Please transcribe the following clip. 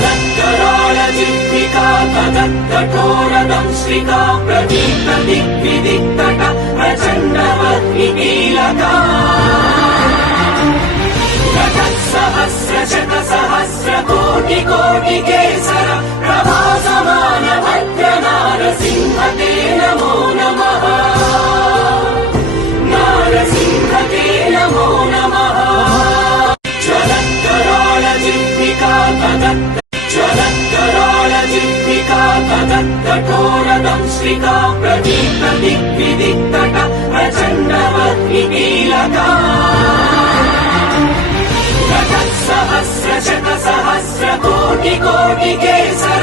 ज्वलत्कराळजिह्विका तदत्कठोरदंश्रिका प्रदीप्तदिग्विदिक्तट प्रचण्डवह्निकीलका सहस्रशतसहस्रकोटिकोटिकेसर प्रभासमान भद्रनारसिंह ते नमो नमः। नारसिंह ते नमो नमः। ज्वलत्कराळजिह्विका तदत्कठोरदंश्रिका प्रदीप्तदिग्विदिक्तट प्रचण्डवह्निकीलका सहस्रशतसहस्रकोटिकोटिकेसर